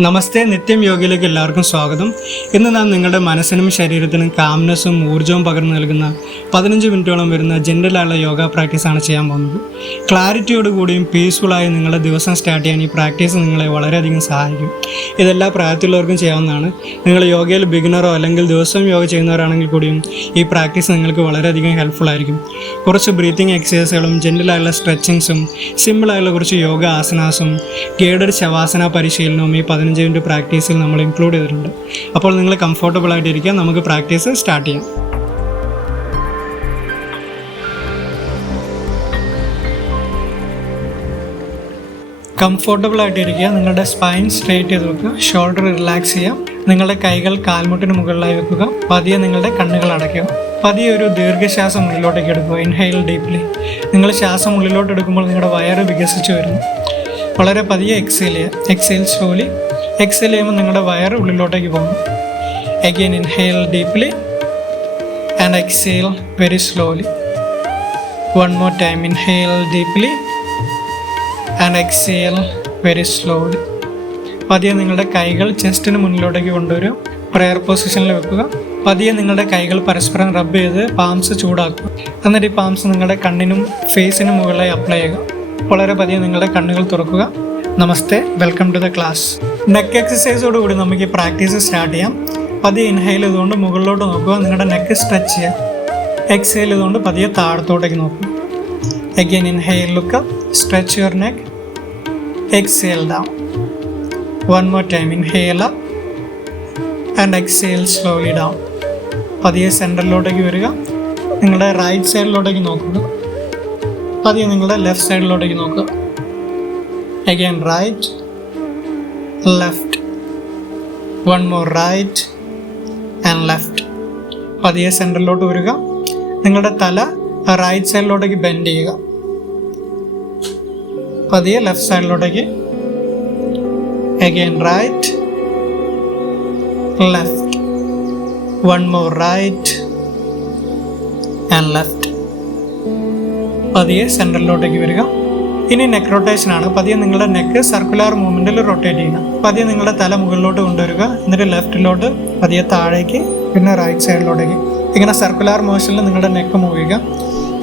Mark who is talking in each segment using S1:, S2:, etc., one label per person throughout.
S1: നമസ്തേ നിത്യം യോഗയിലേക്ക് എല്ലാവർക്കും സ്വാഗതം. ഇന്ന് നാം നിങ്ങളുടെ മനസ്സിനും ശരീരത്തിനും കാംനെസ്സും ഊർജവും പകർന്നു നൽകുന്ന പതിനഞ്ച് മിനിറ്റോളം വരുന്ന ജനറലായുള്ള യോഗ പ്രാക്ടീസാണ് ചെയ്യാൻ പോകുന്നത്. ക്ലാരിറ്റിയോട് കൂടിയും പീസ്ഫുള്ളായി നിങ്ങളുടെ ദിവസം സ്റ്റാർട്ട് ചെയ്യാൻ ഈ പ്രാക്ടീസ് നിങ്ങളെ വളരെയധികം സഹായിക്കും. ഇതെല്ലാ പ്രായത്തിലുള്ളവർക്കും ചെയ്യാവുന്നതാണ്. നിങ്ങൾ യോഗയിൽ ബിഗിനറോ അല്ലെങ്കിൽ ദിവസവും യോഗ ചെയ്യുന്നവരാണെങ്കിൽ കൂടിയും ഈ പ്രാക്ടീസ് നിങ്ങൾക്ക് വളരെയധികം ഹെൽപ്ഫുൾ ആയിരിക്കും. കുറച്ച് ബ്രീത്തിങ് എക്സസൈസുകളും ജനറലായുള്ള സ്ട്രെച്ചിങ്സും സിമ്പിളായുള്ള കുറച്ച് യോഗ ആസനാസും ഗേഡഡ് ശവാസന പരിശീലനവും ഈ പതിനഞ്ച് മിനിറ്റ് പ്രാക്ടീസിൽ നമ്മൾ ഇൻക്ലൂഡ് ചെയ്തിട്ടുണ്ട്. അപ്പോൾ നിങ്ങൾ കംഫർട്ടബിൾ ആയിട്ടിരിക്കുക. നമുക്ക് പ്രാക്ടീസ് സ്റ്റാർട്ട് ചെയ്യാം. കംഫർട്ടബിൾ ആയിട്ടിരിക്കുക. നിങ്ങളുടെ സ്പൈൻ സ്ട്രേറ്റ് ചെയ്ത് വെക്കുക. ഷോൾഡർ റിലാക്സ് ചെയ്യാം നിങ്ങളുടെ കൈകൾ കാൽമുട്ടിന് മുകളിലായി വെക്കുക. പതിയെ നിങ്ങളുടെ കണ്ണുകൾ അടയ്ക്കുക. പതിയെ ഒരു ദീർഘശ്വാസം ഉള്ളിലോട്ടേക്ക് എടുക്കുക. ഇൻഹെയിൽ ഡീപ്ലി നിങ്ങൾ ശ്വാസം ഉള്ളിലോട്ട് എടുക്കുമ്പോൾ നിങ്ങളുടെ വയറ് വികസിച്ച് വരുന്നു. വളരെ പതിയെ എക്സേൽ ചെയ്യുക. എക്സേൽ സ്ലോലി എക്സേൽ ചെയ്യുമ്പോൾ നിങ്ങളുടെ വയറ് ഉള്ളിലോട്ടേക്ക് പോകും again inhale deeply and exhale very slowly one more time inhale deeply and exhale very slowly പതിയെ നിങ്ങളുടെ കൈകൾ ചെസ്റ്റിന് മുന്നിലോട്ടേക്ക് കൊണ്ടുവരും പ്രെയർ പൊസിഷനിൽ വെക്കുക. പതിയെ നിങ്ങളുടെ കൈകൾ പരസ്പരം റബ്ബ് ചെയ്ത് പാംസ് ചൂടാക്കുക. എന്നിട്ട് ഈ പാംസ് നിങ്ങളുടെ കണ്ണിനും ഫേസിനും മുകളിലായി അപ്ലൈ ചെയ്യുക. വളരെ പതിയെ നിങ്ങളുടെ കണ്ണുകൾ തുറക്കുക. നമസ്തേ welcome to the class neck എക്സസൈസോട് കൂടി നമുക്ക് ഈ പ്രാക്ടീസ് സ്റ്റാർട്ട് ചെയ്യാം. പതിയെ ഇൻഹെയിൽ ചെയ്തുകൊണ്ട് മുകളിലോട്ട് നോക്കുക. നിങ്ങളുടെ നെക്ക് സ്ട്രെച്ച് ചെയ്യുക. എക്സെയിൽ ചെയ്തുകൊണ്ട് പതിയെ താഴത്തോട്ടേക്ക് നോക്കുക. Again inhale look stretch your neck exhale down one more time inhale and exhale slowly down പതിയെ സെന്ററിലോട്ടേക്ക് വരിക. നിങ്ങളുടെ റൈറ്റ് സൈഡിലോട്ടേക്ക് നോക്കുക. പതിയെ നിങ്ങളുടെ ലെഫ്റ്റ് സൈഡിലോട്ടേക്ക് നോക്കുക. Again right. Left. One more right and left പതിയെ സെന്ററിലോട്ട് വരിക. നിങ്ങളുടെ തല റൈറ്റ് സൈഡിലോട്ടേക്ക് ബെൻഡ് ചെയ്യുക. പതിയെ left സൈഡിലോട്ടേക്ക് again right left one more right and left പതിയെ സെന്ററിലോട്ടേക്ക് വരിക. ഇനി നെക്ക് റൊട്ടേഷൻ ആണ്. പതിയെ നിങ്ങളുടെ നെക്ക് സർക്കുലർ മൂവ്മെന്റിൽ റൊട്ടേറ്റ് ചെയ്യണം പതിയെ നിങ്ങളുടെ തല മുകളിലോട്ട് കൊണ്ടുവരിക. എന്നിട്ട് ലെഫ്റ്റിലോട്ട് പതിയെ താഴേക്ക് പിന്നെ റൈറ്റ് സൈഡിലോട്ടേക്ക് ഇങ്ങനെ സർക്കുലർ മോഷനിൽ നിങ്ങളുടെ നെക്ക് മൂവ് ചെയ്യുക.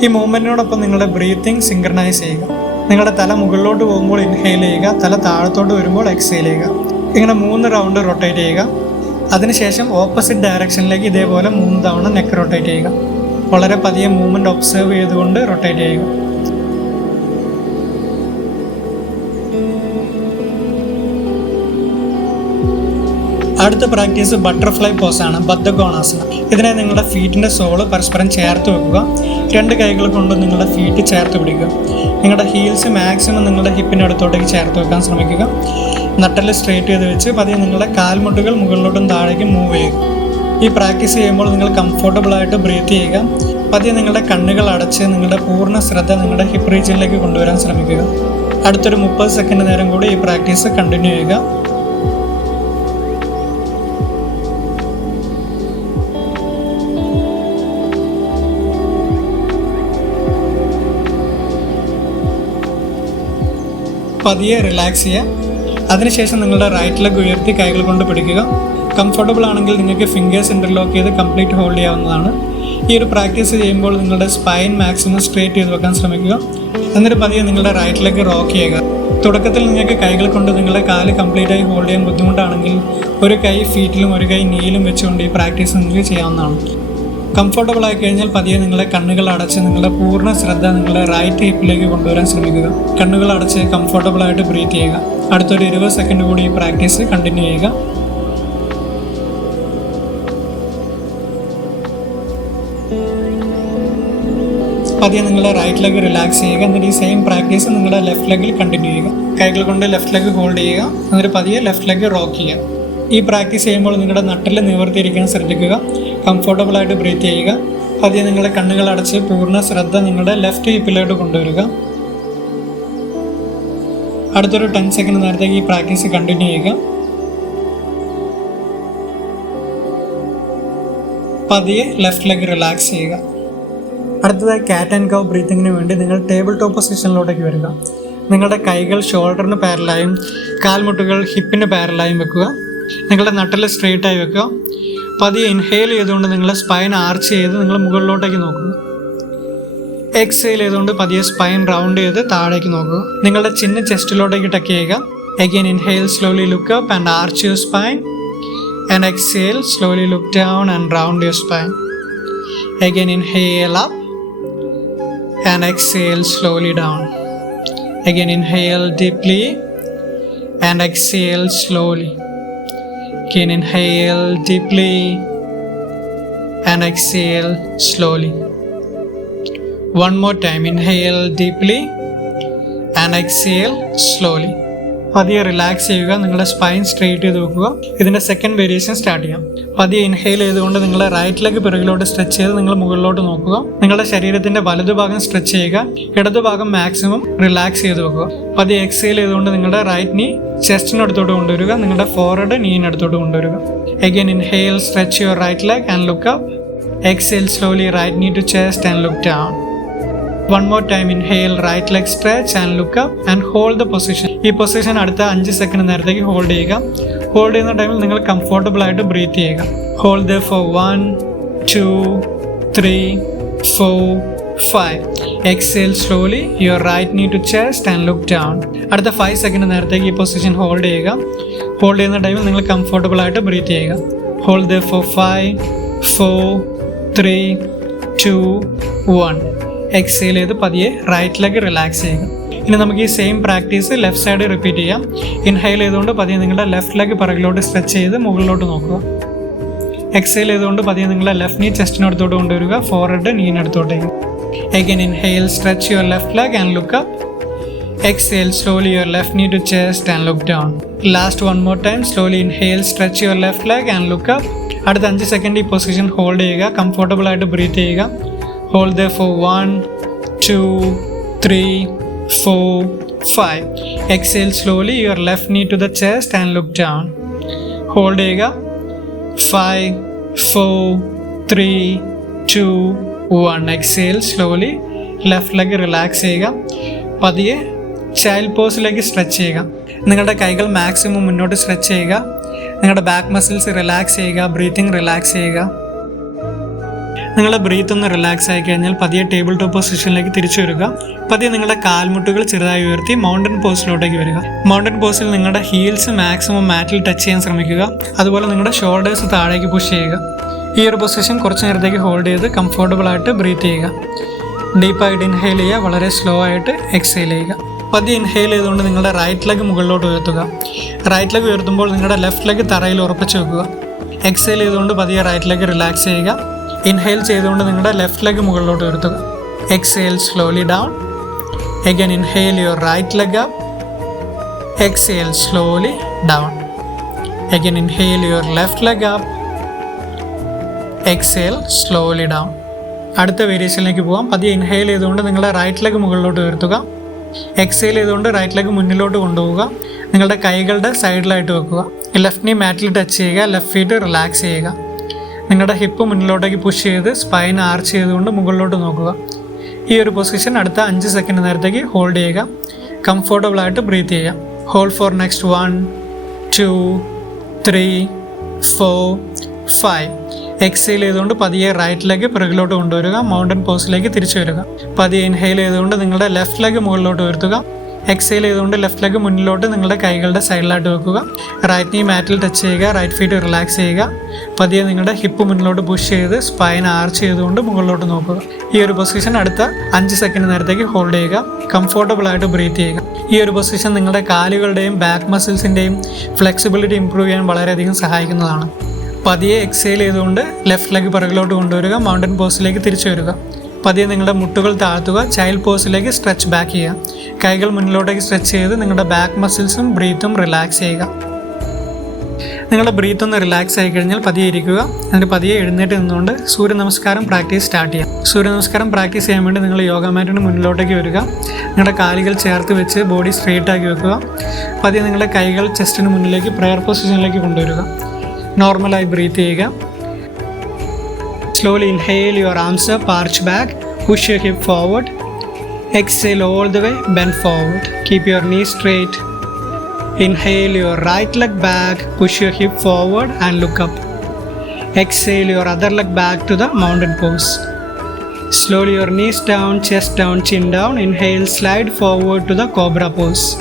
S1: ഈ മൂവ്മെന്റിനോടൊപ്പം നിങ്ങളുടെ ബ്രീത്തിങ് സിങ്ക്രണൈസ് ചെയ്യുക. നിങ്ങളുടെ തല മുകളിലോട്ട് പോകുമ്പോൾ ഇൻഹെയിൽ ചെയ്യുക. തല താഴത്തോട്ട് വരുമ്പോൾ എക്സെയിൽ ചെയ്യുക. ഇങ്ങനെ മൂന്ന് റൗണ്ട് റൊട്ടേറ്റ് ചെയ്യുക. അതിനുശേഷം ഓപ്പോസിറ്റ് ഡയറക്ഷനിലേക്ക് ഇതേപോലെ മൂന്ന് തവണ നെക്ക് റൊട്ടേറ്റ് ചെയ്യുക. വളരെ പതിയെ മൂവ്മെന്റ് ഒബ്സേർവ് ചെയ്തുകൊണ്ട് റൊട്ടേറ്റ് ചെയ്യുക. അടുത്ത പ്രാക്ടീസ് ബട്ടർഫ്ലൈ പോസ് ആണ് ബദ്ധകോണാസന ഇതിനെ നിങ്ങളുടെ ഫീറ്റിന്റെ സോൾ പരസ്പരം ചേർത്ത് വെക്കുക. രണ്ട് കൈകൾ കൊണ്ട് നിങ്ങളുടെ ഫീറ്റ് ചേർത്ത് പിടിക്കുക. നിങ്ങളുടെ ഹീൽസ് മാക്സിമം നിങ്ങളുടെ ഹിപ്പിന്റെ അടുത്തോട്ടേക്ക് ചേർത്ത് വെക്കാൻ ശ്രമിക്കുക. നട്ടൽ സ്ട്രേറ്റ് ചെയ്ത് വെച്ച് പതിയെ നിങ്ങളുടെ കാൽമുട്ടുകൾ മുകളിലോട്ടും താഴേക്കും മൂവ് ചെയ്യുക. ഈ പ്രാക്ടീസ് ചെയ്യുമ്പോൾ നിങ്ങൾ കംഫർട്ടബിൾ ആയിട്ട് ബ്രീത്ത് ചെയ്യുക. പതിയെ നിങ്ങളുടെ കണ്ണുകൾ അടച്ച് നിങ്ങളുടെ പൂർണ ശ്രദ്ധ നിങ്ങളുടെ ഹിപ്പ് റീജിയനിലേക്ക് കൊണ്ടുവരാൻ ശ്രമിക്കുക. അടുത്തൊരു മുപ്പത് സെക്കൻഡ് നേരം കൂടി ഈ പ്രാക്ടീസ് കണ്ടിന്യൂ ചെയ്യുക. പതിയെ റിലാക്സ് ചെയ്യുക. അതിനുശേഷം നിങ്ങളുടെ റൈറ്റ് ലെഗ് ഉയർത്തി കൈകൾ കൊണ്ട് പിടിക്കുക. കംഫർട്ടബിൾ ആണെങ്കിൽ നിങ്ങൾക്ക് ഫിംഗേഴ്സ് ഇന്റർലോക്ക് ചെയ്ത് കംപ്ലീറ്റ് ഹോൾഡ് ചെയ്യാവുന്നതാണ്. ഈ ഒരു പ്രാക്ടീസ് ചെയ്യുമ്പോൾ നിങ്ങളുടെ സ്പൈൻ മാക്സിമം സ്ട്രേറ്റ് ചെയ്ത് വെക്കാൻ ശ്രമിക്കുക. എന്നിട്ട് പതിയെ നിങ്ങളുടെ റൈറ്റ് ലെഗ് റോക്ക് ചെയ്യുക. തുടക്കത്തിൽ നിങ്ങൾക്ക് കൈകൾ കൊണ്ട് നിങ്ങളുടെ കാൽ കംപ്ലീറ്റ് ആയി ഹോൾഡ് ചെയ്യാൻ ബുദ്ധിമുട്ടാണെങ്കിൽ ഒരു കൈ ഫീറ്റിലും ഒരു കൈ നീയിലും വെച്ചുകൊണ്ട് ഈ പ്രാക്ടീസ് നിങ്ങൾക്ക് ചെയ്യാവുന്നതാണ്. കംഫർട്ടബിൾ ആയി കഴിഞ്ഞാൽ പതിയെ നിങ്ങളുടെ കണ്ണുകൾ അടച്ച് നിങ്ങളുടെ പൂർണ ശ്രദ്ധ നിങ്ങളുടെ റൈറ്റ് ഹിപ്പിലേക്ക് കൊണ്ടുവരാൻ ശ്രമിക്കുക. കണ്ണുകൾ അടച്ച് കംഫർട്ടബിൾ ആയിട്ട് ബ്രീത്ത് ചെയ്യുക. അടുത്തൊരു ഇരുപത് സെക്കൻഡ് കൂടി ഈ പ്രാക്ടീസ് കണ്ടിന്യൂ ചെയ്യുക. പതിയെ നിങ്ങളുടെ റൈറ്റ് ലെഗ് റിലാക്സ് ചെയ്യുക. എന്നിട്ട് ഈ സെയിം പ്രാക്ടീസ് നിങ്ങളുടെ ലെഫ്റ്റ് ലെഗിൽ കണ്ടിന്യൂ ചെയ്യുക. കൈകൾ കൊണ്ട് ലെഫ്റ്റ് ലെഗ് ഹോൾഡ് ചെയ്യുക. എന്നിട്ട് പതിയെ ലെഫ്റ്റ് ലെഗ് റോക്ക് ചെയ്യുക. ഈ പ്രാക്ടീസ് ചെയ്യുമ്പോൾ നിങ്ങളുടെ നട്ടിൽ നിവർത്തിയിരിക്കാൻ ശ്രദ്ധിക്കുക. കംഫർട്ടബിൾ ആയിട്ട് ബ്രീത്ത് ചെയ്യുക. ആദ്യം നിങ്ങളുടെ കണ്ണുകൾ അടച്ച് പൂർണ ശ്രദ്ധ നിങ്ങളുടെ ലെഫ്റ്റ് ഹിപ്പിലോട്ട് കൊണ്ടുവരിക. അടുത്തൊരു ടെൻ സെക്കൻഡ് നേരത്തേക്ക് ഈ പ്രാക്ടീസ് കണ്ടിന്യൂ ചെയ്യുക. പതിയെ ലെഫ്റ്റ് ലെഗ് റിലാക്സ് ചെയ്യുക. അടുത്തതായി കാറ്റ് ആൻഡ് കവ് ബ്രീത്തിങ്ങിന് വേണ്ടി നിങ്ങൾ ടേബിൾ ടോപ്പ് പൊസിഷനിലോട്ടേക്ക് വരിക. നിങ്ങളുടെ കൈകൾ ഷോൾഡറിന് പാരലായും കാൽമുട്ടുകൾ ഹിപ്പിന് പാരലായും വെക്കുക. നിങ്ങളുടെ നട്ടിൽ സ്ട്രെയിറ്റ് ആയി വെക്കുക. പതിയെ ഇൻഹെയിൽ ചെയ്തുകൊണ്ട് നിങ്ങളുടെ സ്പൈൻ ആർച്ച് ചെയ്ത് നിങ്ങൾ മുകളിലോട്ടേക്ക് നോക്കുക. എക്സെയിൽ ചെയ്തുകൊണ്ട് പതിയെ സ്പൈൻ റൗണ്ട് ചെയ്ത് താഴേക്ക് നോക്കുക. നിങ്ങളുടെ ചിന്ന ചെസ്റ്റിലോട്ടേക്ക് ടക്ക് ചെയ്യുക. Again inhale slowly look up and arch your spine and exhale slowly look down and round your spine again inhale up and exhale slowly down again inhale deeply and exhale slowly. Again, inhale deeply and exhale slowly. One more time, inhale deeply and exhale slowly. പതിയെ relax ചെയ്യുക നിങ്ങളുടെ spine straight ചെയ്ത് വെക്കുക. ഇതിന്റെ second variation start ചെയ്യാം. പതിയെ inhale ചെയ്തുകൊണ്ട് നിങ്ങളുടെ റൈറ്റ് ലെഗ് പിറകിലോട്ട് സ്ട്രെച്ച് ചെയ്ത് നിങ്ങൾ മുകളിലോട്ട് നോക്കുക. നിങ്ങളുടെ ശരീരത്തിന്റെ വലതുഭാഗം സ്ട്രെച്ച് ചെയ്യുക. ഇടതുഭാഗം മാക്സിമം റിലാക്സ് ചെയ്ത് വെക്കുക. പതിയെ എക്സെയിൽ ചെയ്തുകൊണ്ട് നിങ്ങളുടെ റൈറ്റ് നീ ചെസ്റ്റിനടുത്തോട്ട് കൊണ്ടുവരിക. നിങ്ങളുടെ ഫോർവേഡ് നീനടുത്തോട്ട് കൊണ്ടുവരിക. Again inhale stretch your right leg and look up exhale slowly right knee to chest and look down one more time inhale right leg stretch and look up and hold the position ഈ position അടുത്ത അഞ്ച് second നേരത്തേക്ക് hold ചെയ്യുക. Hold ചെയ്യുന്ന ടൈമിൽ നിങ്ങൾ comfortable ആയിട്ട് breathe ചെയ്യുക. Hold the for one two three four five exhale slowly your right knee to chest and look down അടുത്ത ഫൈവ് സെക്കൻഡ് നേരത്തേക്ക് ഈ പൊസിഷൻ ഹോൾഡ് ചെയ്യുക. ഹോൾഡ് ചെയ്യുന്ന ടൈമിൽ നിങ്ങൾ കംഫർട്ടബിൾ ആയിട്ട് ബ്രീത്ത് ചെയ്യുക. Hold the for five four three two one exhale ചെയ്ത് പതിയെ റൈറ്റ് ലെഗ് റിലാക്സ് ചെയ്യുക. ഇനി നമുക്ക് ഈ same practice left side repeat ചെയ്യാം. ഇൻഹൈൽ ചെയ്തുകൊണ്ട് പതിയെ നിങ്ങളുടെ ലെഫ്റ്റ് ലെഗ് പിറകിലോട്ട് സ്ട്രെച്ച് ചെയ്ത് മുകളിലോട്ട് നോക്കുക. എക്സേൽ ചെയ്തുകൊണ്ട് പതിയെ നിങ്ങളുടെ ലെഫ്റ്റ് നീ ചെസ്റ്റിനടുത്തോട്ട് കൊണ്ടുവരിക. Forehead നീനടുത്തോട്ടേക്ക് again inhale stretch your left leg and look up Exhale slowly your left knee to chest and look down last one more time slowly inhale, stretch your left leg and look up അടുത്ത അഞ്ച് second ഈ position hold ചെയ്യുക. Comfortable ആയിട്ട് breathe ചെയ്യുക. Hold there for one two three four five exhale slowly your left knee to the chest and look down hold ചെയ്യുക five four three two one exhale slowly left leg relax ചെയ്യുക പതിയെ child പോസിലേക്ക് stretch ചെയ്യുക. നിങ്ങളുടെ കൈകൾ maximum മുന്നോട്ട് stretch ചെയ്യുക. നിങ്ങളുടെ ബാക്ക് മസിൽസ് റിലാക്സ് ചെയ്യുക. ബ്രീത്തിങ് റിലാക്സ് ചെയ്യുക. നിങ്ങളുടെ ബ്രീത്ത് ഒന്ന് റിലാക്സ് ആയി കഴിഞ്ഞാൽ പതിയെ ടേബിൾ ടോപ്പ് പൊസിഷനിലേക്ക് തിരിച്ചു വരിക. പതിയെ നിങ്ങളുടെ കാൽമുട്ടുകൾ ചെറുതായി ഉയർത്തി മൗണ്ടൻ പോസിലോട്ടേക്ക് വരിക. മൗണ്ടൻ പോസിൽ നിങ്ങളുടെ ഹീൽസ് മാക്സിമം മാറ്റിൽ ടച്ച് ചെയ്യാൻ ശ്രമിക്കുക. അതുപോലെ നിങ്ങളുടെ ഷോൾഡേഴ്സ് താഴേക്ക് പുഷ് ചെയ്യുക. ഈ ഒരു പൊസിഷൻ കുറച്ച് നേരത്തേക്ക് ഹോൾഡ് ചെയ്ത് കംഫർട്ടബിൾ ആയിട്ട് ബ്രീത്ത് ചെയ്യുക. ഡീപ്പായിട്ട് ഇൻഹെയിൽ ചെയ്യുക. വളരെ സ്ലോ ആയിട്ട് എക്സെയിൽ ചെയ്യുക. പതി ഇൻഹെയിൽ ചെയ്തുകൊണ്ട് നിങ്ങളുടെ റൈറ്റ് ലെഗ് മുകളിലോട്ട് ഉയർത്തുക. റൈറ്റ് ലെഗ് ഉയർത്തുമ്പോൾ നിങ്ങളുടെ ലെഫ്റ്റ് ലെഗ് തറയിൽ ഉറപ്പിച്ച് വെക്കുക. എക്സെയിൽ ചെയ്തുകൊണ്ട് പതിയെ റൈറ്റ് ലെഗ് റിലാക്സ് ചെയ്യുക. ഇൻഹെയിൽ ചെയ്തുകൊണ്ട് നിങ്ങളുടെ ലെഫ്റ്റ് ലെഗ് മുകളിലോട്ട് ഉയർത്തുക. Exhale slowly down again inhale your right leg up exhale slowly down again inhale your left leg up exhale slowly down അടുത്ത വേരിയേഷനിലേക്ക് പോകാം പതിയെ ഇൻഹെയിൽ ചെയ്തുകൊണ്ട് നിങ്ങളുടെ റൈറ്റ് ലെഗ് മുകളിലോട്ട് ഉയർത്തുക. എക്സെയിൽ ചെയ്തുകൊണ്ട് റൈറ്റ് ലെഗ് മുന്നിലോട്ട് കൊണ്ടുപോവുക. നിങ്ങളുടെ കൈകളുടെ സൈഡിലായിട്ട് വെക്കുക. ലെഫ്റ്റ് നീ മാറ്റിൽ ടച്ച് ചെയ്യുക. ലെഫ്റ്റ് ഫീറ്റ് റിലാക്സ് ചെയ്യുക. നിങ്ങളുടെ ഹിപ്പ് മുന്നിലോട്ടേക്ക് പുഷ് ചെയ്ത് സ്പൈൻ ആർച്ച് ചെയ്തുകൊണ്ട് മുകളിലോട്ട് നോക്കുക. ഈ ഒരു പൊസിഷൻ അടുത്ത അഞ്ച് സെക്കൻഡ് നേരത്തേക്ക് ഹോൾഡ് ചെയ്യുക. കംഫർട്ടബിൾ ആയിട്ട് ബ്രീത്ത് ചെയ്യുക. Hold for next one two three four five exhale ചെയ്തുകൊണ്ട് പതിയെ റൈറ്റ് ലെഗ് പിറകിലോട്ട് കൊണ്ടുവരിക. മൗണ്ടൻ പോസിലേക്ക് തിരിച്ചു വരിക. പതിയെ ഇൻഹെയിൽ ചെയ്തുകൊണ്ട് നിങ്ങളുടെ ലെഫ്റ്റ് ലെഗ് മുകളിലോട്ട് ഉയർത്തുക. എക്സെയിൽ ചെയ്തുകൊണ്ട് ലെഫ്റ്റ് ലെഗ് മുന്നിലോട്ട് നിങ്ങളുടെ കൈകളുടെ സൈഡിലായിട്ട് വെക്കുക. റൈറ്റ് നീ മാറ്റിൽ ടച്ച് ചെയ്യുക. റൈറ്റ് ഫീറ്റ് റിലാക്സ് ചെയ്യുക. പതിയെ നിങ്ങളുടെ ഹിപ്പ് മുന്നിലോട്ട് പുഷ് ചെയ്ത് സ്പൈൻ ആർച്ച് ചെയ്തുകൊണ്ട് മുകളിലോട്ട് നോക്കുക. ഈ ഒരു പൊസിഷൻ അടുത്ത അഞ്ച് സെക്കൻഡ് നേരത്തേക്ക് ഹോൾഡ് ചെയ്യുക. കംഫോർട്ടബിൾ ആയിട്ട് ബ്രീത്ത് ചെയ്യുക. ഈ ഒരു പൊസിഷൻ നിങ്ങളുടെ കാലുകളുടെയും ബാക്ക് മസിൽസിന്റെയും ഫ്ലെക്സിബിലിറ്റി ഇംപ്രൂവ് ചെയ്യാൻ വളരെയധികം സഹായിക്കുന്നതാണ്. പതിയെ എക്സൈൽ ചെയ്തുകൊണ്ട് ലെഫ്റ്റ് ലെഗ് പിറകിലോട്ട് കൊണ്ടുവരിക. മൗണ്ടൻ പോസിലേക്ക് തിരിച്ചു വരിക. പതിയെ നിങ്ങളുടെ മുട്ടുകൾ താഴ്ത്തുക ചൈൽഡ് പോസിലേക്ക് സ്ട്രെച്ച് ബാക്ക് ചെയ്യുക. കൈകൾ മുന്നിലോട്ടേക്ക് സ്ട്രെച്ച് ചെയ്ത് നിങ്ങളുടെ ബാക്ക് മസിൽസും ബ്രീത്തും റിലാക്സ് ചെയ്യുക. നിങ്ങളുടെ ബ്രീത്ത് ഒന്ന് റിലാക്സ് ആയി കഴിഞ്ഞാൽ പതിയെ ഇരിക്കുക. എന്നിട്ട് പതിയെ എഴുന്നേറ്റ് നിന്നുകൊണ്ട് സൂര്യ നമസ്കാരം പ്രാക്ടീസ് സ്റ്റാർട്ട് ചെയ്യാം സൂര്യ നമസ്കാരം പ്രാക്ടീസ് ചെയ്യാൻ വേണ്ടി നിങ്ങൾ യോഗ മാറ്റിന് മുന്നിലോട്ടേക്ക് വരിക. നിങ്ങളുടെ കാലുകൾ ചേർത്ത് വെച്ച് ബോഡി സ്ട്രെയിറ്റ് ആക്കി വെക്കുക. പതിയെ നിങ്ങളുടെ കൈകൾ ചെസ്റ്റിന് മുന്നിലേക്ക് പ്രെയർ പൊസിഷനിലേക്ക് കൊണ്ടുവരിക. നോർമലായി ബ്രീത്ത് ചെയ്യുക. Slowly inhale your arms up, arch back, push your hip forward. Exhale all the way, bend forward. Keep your knee straight. Inhale your right leg back, push your hip forward and look up. Exhale your other leg back to the mountain pose. Slowly your knees down, chest down, chin down. Inhale, slide forward to the cobra pose.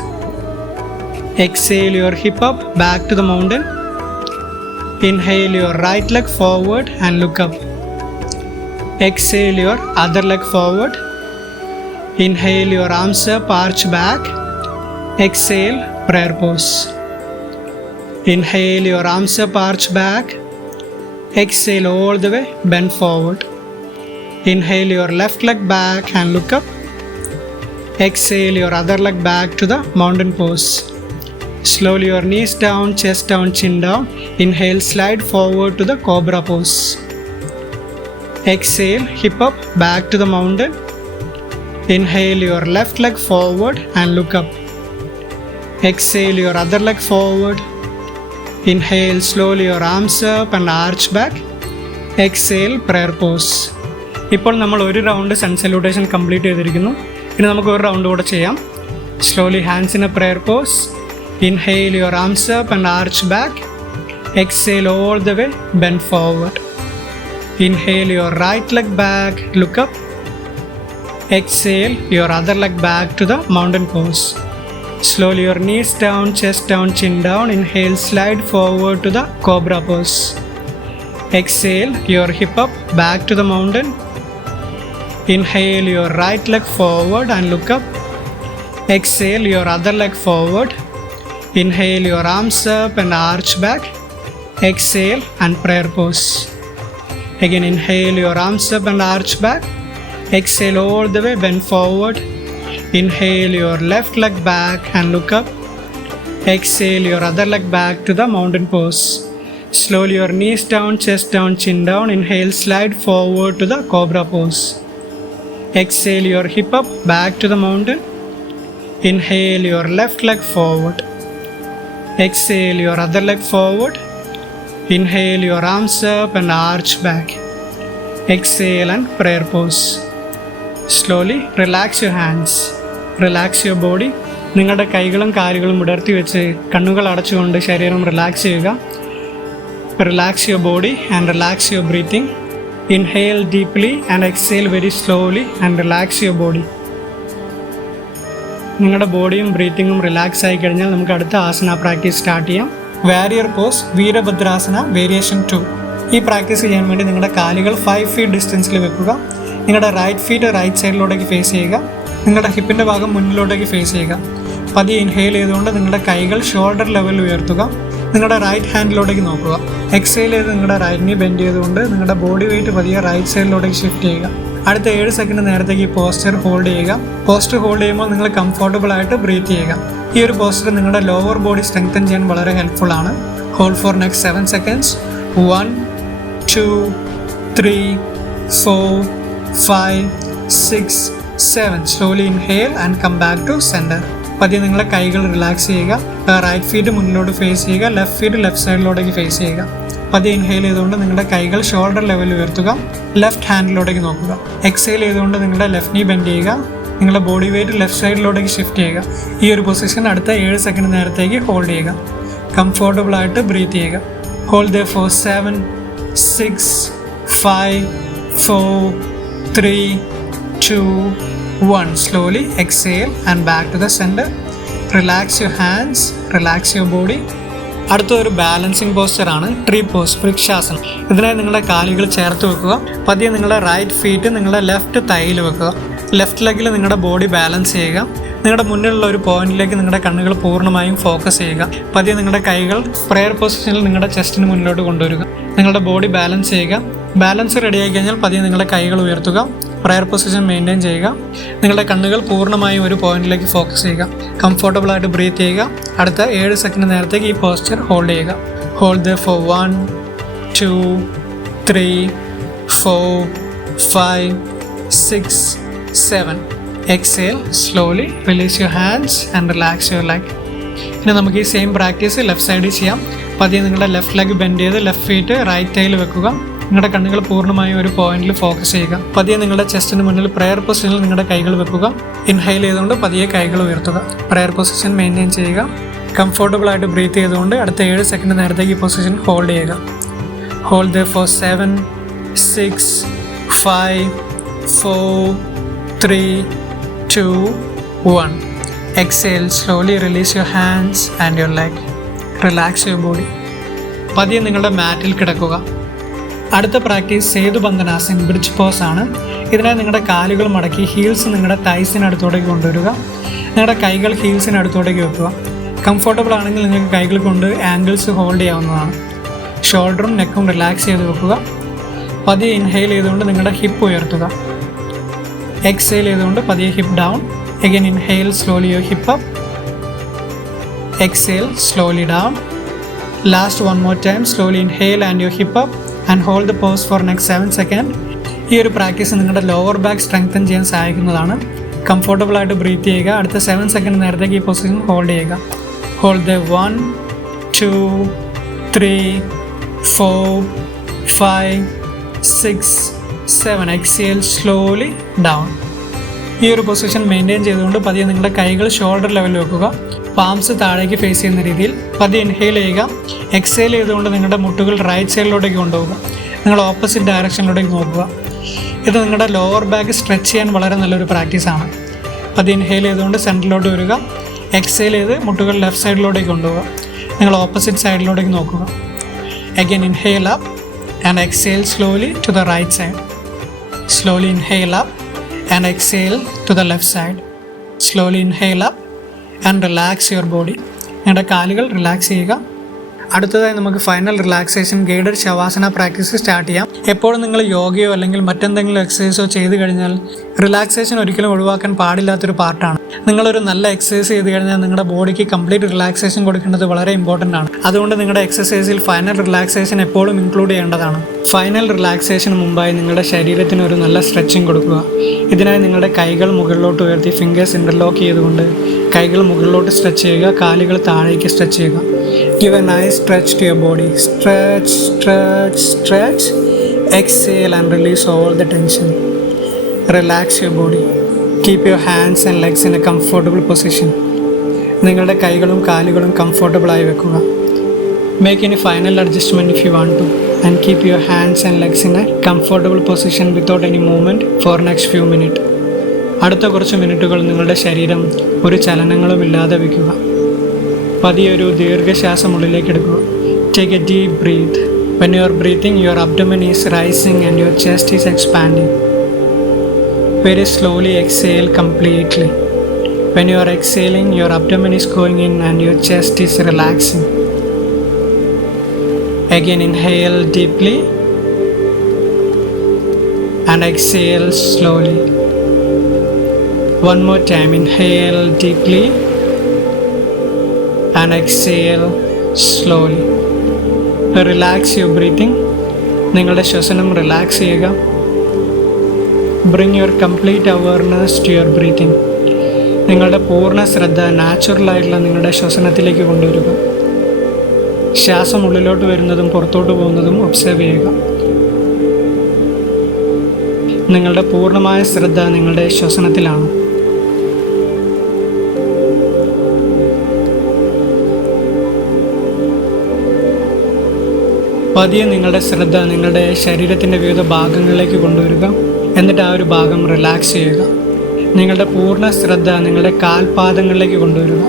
S1: Exhale your hip up, back to the mountain. Inhale your right leg forward and look up. Exhale your other leg forward. Inhale your arms up, arch back. Exhale, prayer pose. Inhale your arms up, arch back. Exhale all the way, bend forward. Inhale your left leg back and look up. Exhale your other leg back to the mountain pose. Slowly your knees down, chest down, chin down. Inhale, slide forward to the cobra pose. Exhale, hip up, back to the mountain. Inhale your left leg forward and look up. Exhale your other leg forward. Inhale slowly your arms up and arch back. Exhale, prayer pose. ഇപ്പോൾ നമ്മൾ ഒരു round sun salutation complete ചെയ്തിരിക്കുന്നു ഇനി നമുക്ക് ഒരു round കൂടെ ചെയ്യാം slowly hands in a prayer pose inhale your arms up and arch back exhale all the way bend forward Inhale your right leg back, look up. Exhale your other leg back to the mountain pose. Slowly your knees down, chest down, chin down. Inhale, slide forward to the cobra pose. Exhale your hip up, back to the mountain. Inhale your right leg forward and look up. Exhale your other leg forward. Inhale your arms up and arch back. Exhale and prayer pose. Again, inhale your arms up and arch back. Exhale all the way, bend forward. Inhale your left leg back and look up. Exhale your other leg back to the mountain pose. Slowly your knees down, chest down, chin down. Inhale, slide forward to the cobra pose. Exhale your hip up, back to the mountain. Inhale your left leg forward. Exhale your other leg forward. Inhale your arms up and arch back. Exhale and prayer pose. Slowly relax your hands. Relax your body. നിങ്ങളുടെ കൈകളും കാലുകളും ഉടർത്തി വെച്ച് കണ്ണുകൾ അടച്ചുകൊണ്ട് ശരീരം relax ചെയ്യുക relax your body and relax your breathing inhale deeply and exhale very slowly and relax your body നിങ്ങളുടെ ബോഡിയും ബ്രീത്തിങ്ങും relax ആയി കഴിഞ്ഞാൽ നമുക്ക് അടുത്ത ആസന പ്രാക്ടീസ് സ്റ്റാർട്ട് ചെയ്യാം warrior pose Virabhadrasana variation two ഈ പ്രാക്ടീസ് ചെയ്യാൻ വേണ്ടി നിങ്ങളുടെ കാലുകൾ ഫൈവ് ഫീറ്റ് ഡിസ്റ്റൻസിൽ വെക്കുക. നിങ്ങളുടെ റൈറ്റ് ഫീറ്റ് റൈറ്റ് സൈഡിലോട്ടേക്ക് ഫേസ് ചെയ്യുക. നിങ്ങളുടെ ഹിപ്പിന്റെ ഭാഗം മുന്നിലോട്ടേക്ക് ഫേസ് ചെയ്യുക. പതിയെ ഇൻഹെയിൽ ചെയ്തുകൊണ്ട് നിങ്ങളുടെ കൈകൾ ഷോൾഡർ ലെവലിൽ ഉയർത്തുക. നിങ്ങളുടെ റൈറ്റ് ഹാൻഡിലോട്ടേക്ക് നോക്കുക. എക്സൈൽ ചെയ്ത് നിങ്ങളുടെ റൈറ്റ് നീ ബെൻഡ് ചെയ്തുകൊണ്ട് നിങ്ങളുടെ ബോഡി വെയിറ്റ് പതിയെ റൈറ്റ് സൈഡിലോട്ടേക്ക് ഷിഫ്റ്റ് ചെയ്യുക. അടുത്ത ഏഴ് സെക്കൻഡ് നേരത്തേക്ക് ഈ പോസ്റ്റർ ഹോൾഡ് ചെയ്യുക. പോസ്റ്റർ ഹോൾഡ് ചെയ്യുമ്പോൾ നിങ്ങൾ കംഫർട്ടബിൾ ആയിട്ട് ബ്രീത്ത് ചെയ്യുക. ഈ ഒരു പോസ്റ്റർ നിങ്ങളുടെ ലോവർ ബോഡി സ്ട്രെങ്തൻ ചെയ്യാൻ വളരെ ഹെൽപ്ഫുൾ ആണ്. Hold for next seven seconds one two three four five six seven slowly inhale and come back to center പതിയെ നിങ്ങളുടെ കൈകൾ റിലാക്സ് ചെയ്യുക. റൈറ്റ് ഫീറ്റ് മുന്നിലോട്ട് ഫേസ് ചെയ്യുക. ലെഫ്റ്റ് ഫീറ്റ് ലെഫ്റ്റ് സൈഡിലോട്ടേക്ക് ഫേസ് ചെയ്യുക. പതിയെ ഇൻഹെയിൽ ചെയ്തുകൊണ്ട് നിങ്ങളുടെ കൈകൾ ഷോൾഡർ ലെവലിൽ ഉയർത്തുക. ലെഫ്റ്റ് ഹാൻഡിലോട്ടേക്ക് നോക്കുക. എക്സെയിൽ ചെയ്തുകൊണ്ട് നിങ്ങളുടെ ലെഫ്റ്റ് നീ ബെൻഡ് ചെയ്യുക. നിങ്ങളുടെ ബോഡി വെയിറ്റ് ലെഫ്റ്റ് സൈഡിലോട്ടേക്ക് ഷിഫ്റ്റ് ചെയ്യുക. ഈ ഒരു പൊസിഷൻ അടുത്ത ഏഴ് സെക്കൻഡ് നേരത്തേക്ക് ഹോൾഡ് ചെയ്യുക. കംഫർട്ടബിൾ ആയിട്ട് ബ്രീത്ത് ചെയ്യുക. Hold the four seven six five four three two one slowly exhale and back to the centre relax your hands relax your body അടുത്ത ഒരു ബാലൻസിങ് പോസ്റ്ററാണ് ട്രീ പോസ് വൃക്ഷാസനം ഇതിനായി നിങ്ങളുടെ കാലുകൾ ചേർത്ത് വെക്കുക. പതിയെ നിങ്ങളുടെ റൈറ്റ് ഫീറ്റ് നിങ്ങളുടെ ലെഫ്റ്റ് തൈയിൽ വെക്കുക. ലെഫ്റ്റ് ലെഗിൽ നിങ്ങളുടെ ബോഡി ബാലൻസ് ചെയ്യുക. നിങ്ങളുടെ മുന്നിലുള്ള ഒരു പോയിന്റിലേക്ക് നിങ്ങളുടെ കണ്ണുകൾ പൂർണമായും ഫോക്കസ് ചെയ്യുക. പതിയെ നിങ്ങളുടെ കൈകൾ പ്രെയർ പൊസിഷനിൽ നിങ്ങളുടെ ചെസ്റ്റിന് മുന്നിലോട്ട് കൊണ്ടുവരിക. നിങ്ങളുടെ ബോഡി ബാലൻസ് ചെയ്യുക. ബാലൻസ് റെഡിയായി കഴിഞ്ഞാൽ പതിയെ നിങ്ങളുടെ കൈകൾ ഉയർത്തുക. പ്രയർ പൊസിഷൻ മെയിന്റെയിൻ ചെയ്യുക. നിങ്ങളുടെ കണ്ണുകൾ പൂർണമായും ഒരു പോയിന്റിലേക്ക് ഫോക്കസ് ചെയ്യുക. കംഫർട്ടബിൾ ആയിട്ട് ബ്രീത്ത് ചെയ്യുക. അടുത്ത ഏഴ് സെക്കൻഡ് നേരത്തേക്ക് ഈ പോസ്ചർ ഹോൾഡ് ചെയ്യുക. Hold the for one two three four five six seven exhale slowly release your hands and relax your leg ഇനി നമുക്ക് ഈ സെയിം പ്രാക്ടീസ് ലെഫ്റ്റ് സൈഡിൽ ചെയ്യാം. പതിയെ നിങ്ങളുടെ ലെഫ്റ്റ് ലെഗ് ബെൻഡ് ചെയ്ത് ലെഫ്റ്റ് ഫീറ്റ് റൈറ്റ് ടൈൽ വെക്കുക. നിങ്ങളുടെ കണ്ണുകൾ പൂർണമായും ഒരു പോയിന്റിൽ ഫോക്കസ് ചെയ്യുക. പതിയെ നിങ്ങളുടെ ചെസ്റ്റിന് മുന്നിൽ പ്രെയർ പൊസിഷനിൽ നിങ്ങളുടെ കൈകൾ വെക്കുക. ഇൻഹൈൽ ചെയ്തുകൊണ്ട് പതിയെ കൈകൾ ഉയർത്തുക. പ്രെയർ പൊസിഷൻ മെയിന്റെയിൻ ചെയ്യുക. കംഫർട്ടബിൾ ആയിട്ട് ബ്രീത്ത് ചെയ്തുകൊണ്ട് അടുത്ത ഏഴ് സെക്കൻഡ് നേരത്തേക്ക് ഈ പൊസിഷൻ ഹോൾഡ് ചെയ്യുക. Hold for seven six five four three two one exhale slowly release your hands and your leg relax your body പതിയെ നിങ്ങളുടെ മാറ്റിൽ കിടക്കുക. അടുത്ത practice Setu Bandhanasan bridge pose ആണ്. ഇതിനായി നിങ്ങളുടെ കാലുകൾ മടക്കി ഹീൽസ് നിങ്ങളുടെ തൈസിനടുത്തോടേക്ക് കൊണ്ടുവരിക. നിങ്ങളുടെ കൈകൾ ഹീൽസിനടുത്തോടേക്ക് വെക്കുക. കംഫർട്ടബിൾ ആണെങ്കിൽ നിങ്ങൾക്ക് കൈകൾ കൊണ്ട് ആംഗിൾസ് ഹോൾഡ് ചെയ്യാവുന്നതാണ്. ഷോൾഡറും നെക്കും റിലാക്സ് ചെയ്ത് വെക്കുക. പതിയെ ഇൻഹെയിൽ ചെയ്തുകൊണ്ട് നിങ്ങളുടെ ഹിപ്പ് ഉയർത്തുക. എക്സെയിൽ ചെയ്തുകൊണ്ട് പതിയെ hip down again inhale slowly your hip up exhale slowly down last one more time slowly inhale and your hip up and hold the pose for next seven second ഈ ഒരു practice നിങ്ങളുടെ lower back strengthen ചെയ്യാൻ സഹായിക്കുന്നതാണ്. Comfortable ആയിട്ട് breathe ചെയ്യുക. അടുത്ത seven second നേരത്തേക്ക് ഈ പൊസിഷൻ ഹോൾഡ് ചെയ്യുക. Hold the one two three four five six seven exhale slowly down ഈ ഒരു പൊസിഷൻ മെയിന്റെയിൻ ചെയ്തുകൊണ്ട് പതിയെ നിങ്ങളുടെ കൈകൾ ഷോൾഡർ ലെവലിൽ വെക്കുക. പാംസ് താഴേക്ക് ഫേസ് ചെയ്യുന്ന രീതിയിൽ പതിയെ ഇൻഹെയിൽ ചെയ്യുക. എക്സേൽ ചെയ്തുകൊണ്ട് നിങ്ങളുടെ മുട്ടുകൾ റൈറ്റ് സൈഡിലോട്ടേക്ക് കൊണ്ടുപോകുക നിങ്ങൾ ഓപ്പോസിറ്റ് ഡയറക്ഷനിലോട്ടേക്ക് നോക്കുക. ഇത് നിങ്ങളുടെ ലോവർ ബാക്ക് സ്ട്രെച്ച് ചെയ്യാൻ വളരെ നല്ലൊരു പ്രാക്ടീസാണ് പതിയെ ഇൻഹെയിൽ ചെയ്തുകൊണ്ട് സെന്ററിലോട്ട് വരിക. എക്സേൽ ചെയ്ത് മുട്ടുകൾ ലെഫ്റ്റ് സൈഡിലോട്ടേക്ക് കൊണ്ടുപോകുക നിങ്ങൾ ഓപ്പോസിറ്റ് സൈഡിലോട്ടേക്ക് നോക്കുക. Again inhale up and exhale slowly to the right side slowly inhale up and exhale to the left side slowly inhale up and relax your body നിങ്ങളുടെ കാലുകൾ റിലാക്സ് ചെയ്യുക അടുത്തതായി നമുക്ക് final relaxation guided Shavasana practice start ചെയ്യാം. എപ്പോഴും നിങ്ങൾ യോഗയോ അല്ലെങ്കിൽ മറ്റെന്തെങ്കിലും എക്സസൈസോ ചെയ്തു കഴിഞ്ഞാൽ റിലാക്സേഷൻ ഒരിക്കലും ഒഴിവാക്കാൻ പാടില്ലാത്തൊരു പാർട്ടാണ് നിങ്ങളൊരു നല്ല എക്സസൈസ് ചെയ്ത് കഴിഞ്ഞാൽ നിങ്ങളുടെ ബോഡിക്ക് കംപ്ലീറ്റ് റിലാക്സേഷൻ കൊടുക്കേണ്ടത് വളരെ ഇമ്പോർട്ടന്റ് ആണ്. അതുകൊണ്ട് നിങ്ങളുടെ എക്സസൈസിൽ ഫൈനൽ റിലാക്സേഷൻ എപ്പോഴും ഇൻക്ലൂഡ് ചെയ്യേണ്ടതാണ്. ഫൈനൽ റിലാക്സേഷന് മുമ്പായി നിങ്ങളുടെ ശരീരത്തിന് ഒരു നല്ല സ്ട്രെച്ചിങ് കൊടുക്കുക. ഇതിനായി നിങ്ങളുടെ കൈകൾ മുകളിലോട്ട് ഉയർത്തി ഫിംഗേഴ്സ് ഇന്റർലോക്ക് ചെയ്തുകൊണ്ട് കൈകൾ മുകളിലോട്ട് സ്ട്രെച്ച് ചെയ്യുക കാലുകൾ താഴേക്ക് സ്ട്രെച്ച് ചെയ്യുക. Give a nice stretch to your body. Stretch, stretch, stretch. Exhale and release all the tension. Relax your body. Keep your hands and legs in a comfortable position. നിങ്ങളുടെ കൈകളും കാലുകളും കംഫർട്ടബിളായി വെക്കുക make any final adjustment if you want to and keep your hands and legs in a comfortable position without any movement for next few minute അടുത്ത കുറച്ച് മിനിറ്റുകൾ നിങ്ങളുടെ ശരീരം ഒരു ചലനങ്ങളും ഇല്ലാതെ വയ്ക്കുക പതിയെ ഒരു ദീർഘശ്വാസം ഉള്ളിലേക്ക് എടുക്കുക take a deep breath when you are breathing your abdomen is rising and your chest is expanding very slowly exhale completely when you are exhaling your abdomen is going in and your chest is relaxing Again, inhale deeply and exhale slowly. One more time, inhale deeply. And exhale slowly. Relax your breathing. നിങ്ങളുടെ ശ്വസനം relax ചെയ്യുക. Bring your complete awareness to your breathing നിങ്ങളുടെ പൂർണ ശ്രദ്ധ നാച്ചുറലായിട്ടുള്ള നിങ്ങളുടെ ശ്വസനത്തിലേക്ക് കൊണ്ടുവരിക. ശ്വാസം ഉള്ളിലോട്ട് വരുന്നതും പുറത്തോട്ട് പോകുന്നതും ഒബ്സർവ് ചെയ്യുക. നിങ്ങളുടെ പൂർണമായ ശ്രദ്ധ നിങ്ങളുടെ ശ്വസനത്തിലാണ്. പതിയെ നിങ്ങളുടെ ശ്രദ്ധ നിങ്ങളുടെ ശരീരത്തിന്റെ വിവിധ ഭാഗങ്ങളിലേക്ക് കൊണ്ടുവരിക. എന്നിട്ട് ആ ഒരു ഭാഗം റിലാക്സ് ചെയ്യുക. നിങ്ങളുടെ പൂർണ ശ്രദ്ധ നിങ്ങളുടെ കാൽപാദങ്ങളിലേക്ക് കൊണ്ടുവരിക.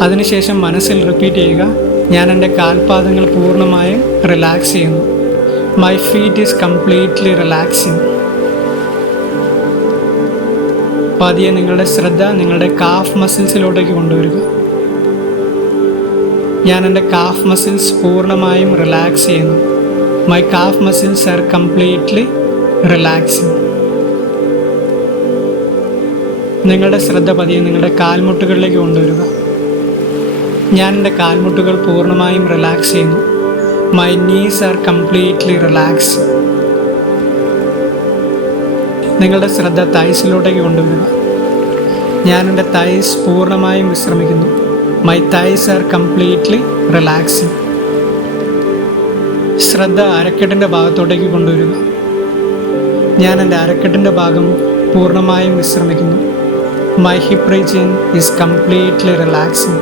S1: അതിനുശേഷം മനസ്സിൽ റിപ്പീറ്റ് ചെയ്യുക. ഞാൻ എന്റെ കാൽപാദങ്ങൾ പൂർണമായും റിലാക്സ് ചെയ്യുന്നു. My feet is completely relaxing പതിയെ നിങ്ങളുടെ ശ്രദ്ധ നിങ്ങളുടെ കാഫ് മസിൽസിലോട്ടേക്ക് കൊണ്ടുവരിക. ഞാൻ എന്റെ കാഫ് മസിൽസ് പൂർണമായും റിലാക്സ് ചെയ്യുന്നു. My calf muscles are completely relaxing നിങ്ങളുടെ ശ്രദ്ധ പതിയെ നിങ്ങളുടെ കാൽമുട്ടുകളിലേക്ക് കൊണ്ടുവരിക. ഞാൻ എന്റെ കാൽമുട്ടുകൾ പൂർണമായും റിലാക്സ് ചെയ്യുന്നു. My knees are completely relax നിങ്ങളുടെ ശ്രദ്ധ തൈസിലോട്ടേക്ക് കൊണ്ടുവരിക. ഞാൻ എന്റെ തൈസ് പൂർണമായും വിശ്രമിക്കുന്നു. My thighs are completely relaxing ശ്രദ്ധ അരക്കെട്ടിന്റെ ഭാഗത്തോട്ടേക്ക് കൊണ്ടുവരിക ഞാൻ എന്റെ അരക്കെട്ടിന്റെ ഭാഗം പൂർണമായും വിശ്രമിക്കുന്നു. My hip region is completely relaxing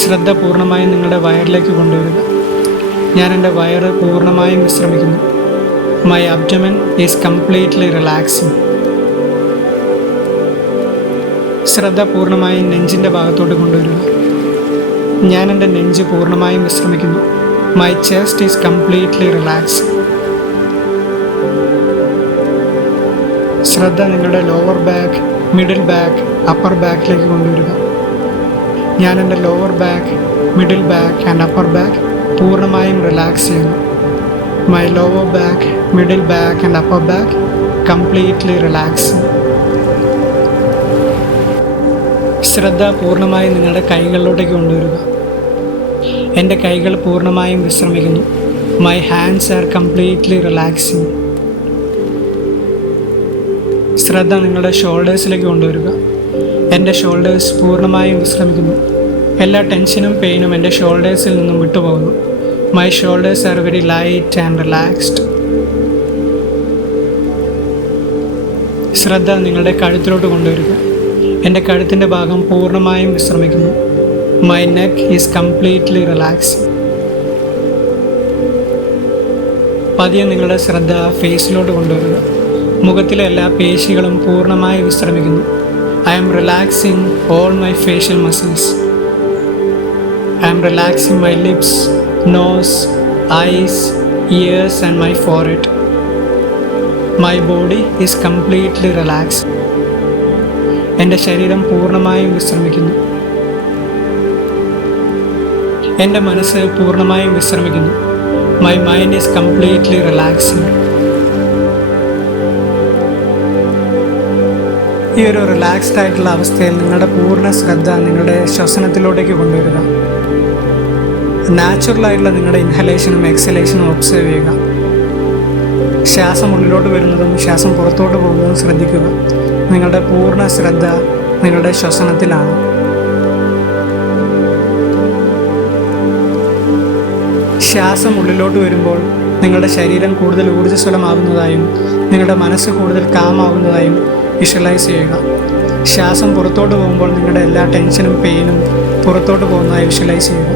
S1: ശ്രദ്ധ പൂർണമായും നിങ്ങളുടെ വയറിലേക്ക് കൊണ്ടുവരിക ഞാൻ എന്റെ വയറ് പൂർണമായും വിശ്രമിക്കുന്നു. My abdomen is completely relaxing ശ്രദ്ധ പൂർണമായും നെഞ്ചിന്റെ ഭാഗത്തോട്ട് കൊണ്ടുവരിക ഞാൻ എന്റെ നെഞ്ച് പൂർണമായും വിശ്രമിക്കുന്നു. My chest is completely relax ശ്രദ്ധ നിങ്ങളുടെ lower back middle back upper ബാക്കിലേക്ക് കൊണ്ടുവരിക. ഞാൻ എന്റെ lower back middle back and upper back പൂർണമായും റിലാക്സ് ചെയ്യുന്നു. My lower back middle back and upper back completely relax ശ്രദ്ധ പൂർണമായും നിങ്ങളുടെ കൈകളിലോട്ടേക്ക് കൊണ്ടുവരിക. എന്റെ കൈകൾ പൂർണമായും വിശ്രമിക്കുന്നു. My hands are completely relaxing ശ്രദ്ധ നിങ്ങളുടെ ഷോൾഡേഴ്സിലേക്ക് കൊണ്ടുവരിക. എന്റെ ഷോൾഡേഴ്സ് പൂർണമായും വിശ്രമിക്കുന്നു. എല്ലാ ടെൻഷനും പെയിനും എന്റെ ഷോൾഡേഴ്സിൽ നിന്നും വിട്ടുപോകുന്നു. My shoulders are very light and relaxed ശ്രദ്ധ നിങ്ങളുടെ കഴുത്തിലോട്ട് കൊണ്ടുവരിക. എന്റെ കഴുത്തിന്റെ ഭാഗം പൂർണമായും വിശ്രമിക്കുന്നു. My neck is completely relax പതിയെ നിങ്ങളുടെ ശ്രദ്ധ ഫേസിലോട്ട് കൊണ്ടുവരിക മുഖത്തിലെ എല്ലാ പേശികളും പൂർണമായി വിശ്രമിക്കുന്നു. I am relaxing all my facial muscles I am relaxing my lips nose eyes ears and my forehead my body is completely relax എന്റെ ശരീരം പൂർണമായും വിശ്രമിക്കുന്നു. എന്റെ മനസ്സ് പൂർണമായും വിശ്രമിക്കുന്നു. My mind is completely relaxing ഈ ഒരു റിലാക്സ്ഡ് ആയിട്ടുള്ള അവസ്ഥയിൽ നിങ്ങളുടെ പൂർണ ശ്രദ്ധ നിങ്ങളുടെ ശ്വസനത്തിലോട്ടേക്ക് കൊണ്ടുവരിക. നാച്ചുറൽ ആയിട്ടുള്ള നിങ്ങളുടെ ഇൻഹലേഷനും എക്സലേഷനും ഒബ്സർവ് ചെയ്യുക. ശ്വാസം ഉള്ളിലോട്ട് വരുന്നതും ശ്വാസം പുറത്തോട്ട് പോകുന്നതും ശ്രദ്ധിക്കുക. നിങ്ങളുടെ പൂർണ ശ്രദ്ധ നിങ്ങളുടെ ശ്വസനത്തിലാണ്. ശ്വാസം ഉള്ളിലോട്ട് വരുമ്പോൾ നിങ്ങളുടെ ശരീരം കൂടുതൽ ഊർജസ്വലമാകുന്നതായും നിങ്ങളുടെ മനസ്സ് കൂടുതൽ കാമാവുന്നതായും വിഷ്വലൈസ് ചെയ്യുക. ശ്വാസം പുറത്തോട്ട് പോകുമ്പോൾ നിങ്ങളുടെ എല്ലാ ടെൻഷനും പെയിനും പുറത്തോട്ട് പോകുന്നതായി വിഷ്വലൈസ് ചെയ്യുക.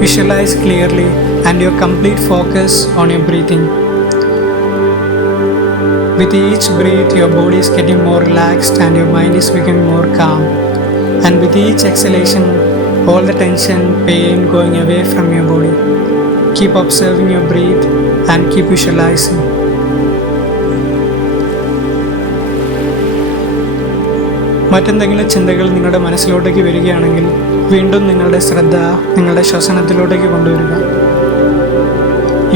S1: Visualize clearly and your complete focus on your breathing. With each breath, your body is getting more relaxed and your mind is becoming more calm. And with each exhalation, all the tension, pain going away from your body. Keep observing your breath and keep visualizing. മറ്റെന്തെങ്കിലും ചിന്തകൾ നിങ്ങളുടെ മനസ്സിലോട്ടേക്ക് വരികയാണെങ്കിൽ വീണ്ടും നിങ്ങളുടെ ശ്രദ്ധ നിങ്ങളുടെ ശ്വസനത്തിലോട്ടേക്ക് കൊണ്ടുവരിക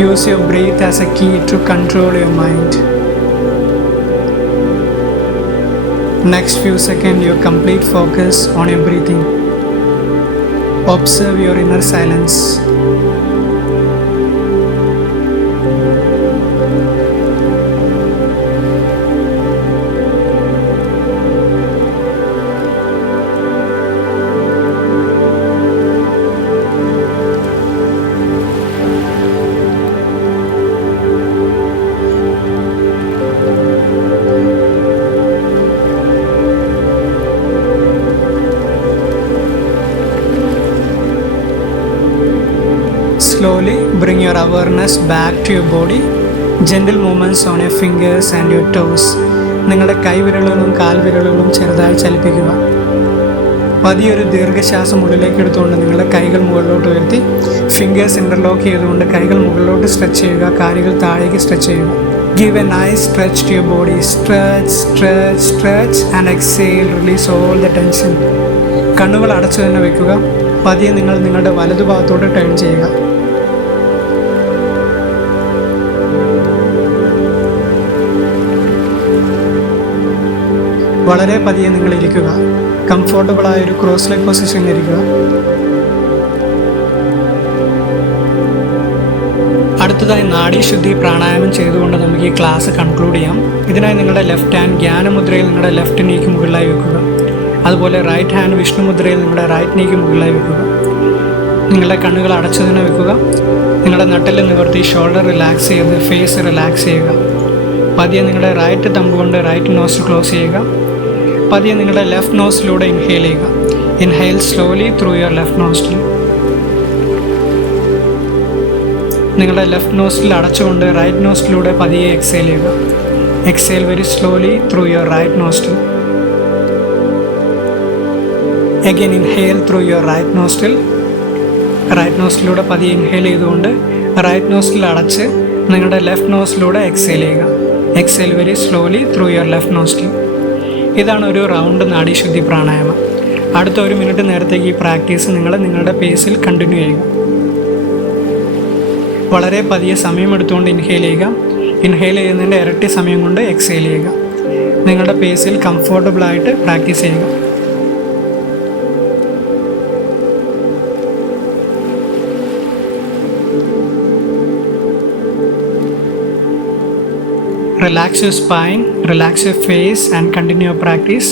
S1: use your breath as a key to control your mind Next few seconds, your complete focus on your breathing. Observe your inner silence. Awareness back to your body. Gentle movements on your fingers and your toes. നിങ്ങളുടെ കൈവിരലുകളും കാൽവിരലുകളും ചെറുതായി ചലിപ്പിക്കുക. പതിയൊരു ദീർഘശ്വാസം ഉള്ളിലേക്ക് എടുത്തുകൊണ്ട് നിങ്ങളുടെ കൈകൾ മുകളിലോട്ട് ഉയർത്തി fingers interlock ചെയ്തുകൊണ്ട് കൈകൾ മുകളിലോട്ട് സ്ട്രെച്ച് ചെയ്യുക കാലുകൾ താഴേക്ക് സ്ട്രെച്ച് ചെയ്യുക. Give a nice stretch to your body stretch stretch stretch and exhale release all the tension കണ്ണുകൾ അടച്ചു തന്നെ വെക്കുക. പതിയെ നിങ്ങൾ നിങ്ങളുടെ വലതുഭാഗത്തോട്ട് ടേൺ ചെയ്യുക. വളരെ പതിയെ നിങ്ങൾ ഇരിക്കുക. കംഫോർട്ടബിൾ ആയ ഒരു ക്രോസ് ലെഗ് പൊസിഷനിൽ ഇരിക്കുക. അടുത്തതായി നാഡീശുദ്ധി പ്രാണായാമം ചെയ്തുകൊണ്ട് നമുക്ക് ഈ ക്ലാസ് കൺക്ലൂഡ് ചെയ്യാം. ഇതിനായി നിങ്ങളുടെ ലെഫ്റ്റ് ഹാൻഡ് ജ്ഞാനമുദ്രയിൽ നിങ്ങളുടെ ലെഫ്റ്റ് നീക്ക് മുകളിലായി വെക്കുക. അതുപോലെ റൈറ്റ് ഹാൻഡ് വിഷ്ണു മുദ്രയിൽ നിങ്ങളുടെ റൈറ്റ് നീക്ക് മുകളിലായി വെക്കുക. നിങ്ങളുടെ കണ്ണുകൾ അടച്ചു തന്നെ വെക്കുക. നിങ്ങളുടെ നട്ടെല്ല് നിവർത്തി ഷോൾഡർ റിലാക്സ് ചെയ്ത് ഫേസ് റിലാക്സ് ചെയ്യുക. പതിയെ നിങ്ങളുടെ റൈറ്റ് തമ്പ് കൊണ്ട് റൈറ്റ് നോസ് ക്ലോസ് ചെയ്യുക. പതിയെ നിങ്ങളുടെ ലെഫ്റ്റ് നോസിലൂടെ ഇൻഹെയിൽ ചെയ്യുക. Inhale slowly through your left nostril നിങ്ങളുടെ ലെഫ്റ്റ് നോസ്റ്റിൽ അടച്ചുകൊണ്ട് റൈറ്റ് നോസ്റ്റിലൂടെ പതിയെ എക്സെയിൽ ചെയ്യുക. Exhale very slowly through your right nostril again inhale through your right nostril right നോസ്റ്റിലൂടെ പതിയെ ഇൻഹെയിൽ ചെയ്തുകൊണ്ട് റൈറ്റ് നോസ്റ്റിൽ അടച്ച് നിങ്ങളുടെ ലെഫ്റ്റ് നോസിലൂടെ എക്സെയിൽ ചെയ്യുക. Exhale very slowly through your left nostril ഇതാണ് ഒരു റൗണ്ട് നാഡീശുദ്ധി പ്രാണായാമം. അടുത്ത ഒരു മിനിറ്റ് നേരത്തേക്ക് ഈ പ്രാക്ടീസ് നിങ്ങൾ നിങ്ങളുടെ പേസിൽ കണ്ടിന്യൂ ചെയ്യുക വളരെ പതിയെ സമയം എടുത്തുകൊണ്ട് ഇൻഹെയിൽ ചെയ്യുക. ഇൻഹെയിൽ ചെയ്യുന്നതിന്റെ ഇരട്ടി സമയം കൊണ്ട് എക്സെയിൽ ചെയ്യുക. നിങ്ങളുടെ പേസിൽ കംഫർട്ടബിളായിട്ട് പ്രാക്ടീസ് ചെയ്യുക. Relax your spine, relax your face, and continue your practice.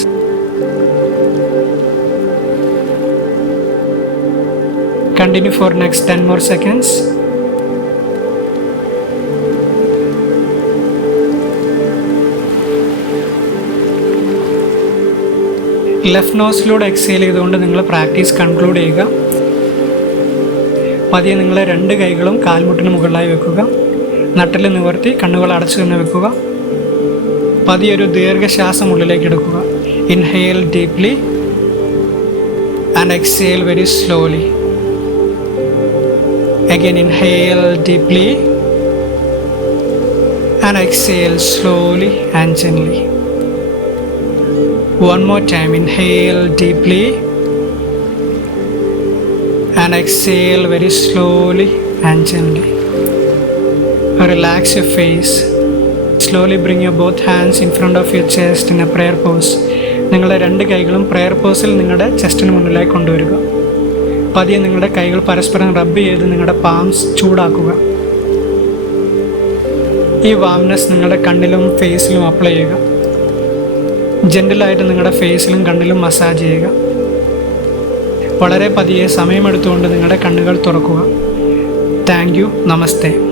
S1: Continue for next 10 more seconds. Left നോസിലൂടെ exhale ചെയ്തുകൊണ്ട് നിങ്ങൾ പ്രാക്ടീസ് കൺക്ലൂഡ് ചെയ്യുക പതിയെ നിങ്ങളെ രണ്ട് കൈകളും കാൽമുട്ടിന് മുകളിലായി വെക്കുക നട്ടിൽ നിവർത്തി കണ്ണുകൾ അടച്ചു തന്നെ വെക്കുക. പതിയൊരു ദീർഘശ്വാസം ഉള്ളിലേക്ക് എടുക്കുക inhale deeply and exhale very slowly again inhale deeply and exhale slowly and gently one more time inhale deeply and exhale very slowly and gently. Relax your face. Slowly bring your both hands in front of your chest in a prayer pose. നിങ്ങളുടെ രണ്ട് കൈകളും prayer പോസിൽ നിങ്ങളുടെ ചെസ്റ്റിന് മുന്നിലായി കൊണ്ടുവരിക. പതിയെ നിങ്ങളുടെ കൈകൾ പരസ്പരം റബ്ബ് ചെയ്ത് നിങ്ങളുടെ പാംസ് ചൂടാക്കുക. ഈ വാംനെസ് നിങ്ങളുടെ കണ്ണിലും ഫേസിലും അപ്ലൈ ചെയ്യുക. ജെന്റലായിട്ട് നിങ്ങളുടെ ഫേസിലും കണ്ണിലും മസാജ് ചെയ്യുക. വളരെ പതിയെ സമയമെടുത്തുകൊണ്ട് നിങ്ങളുടെ കണ്ണുകൾ തുറക്കുക. Thank you namaste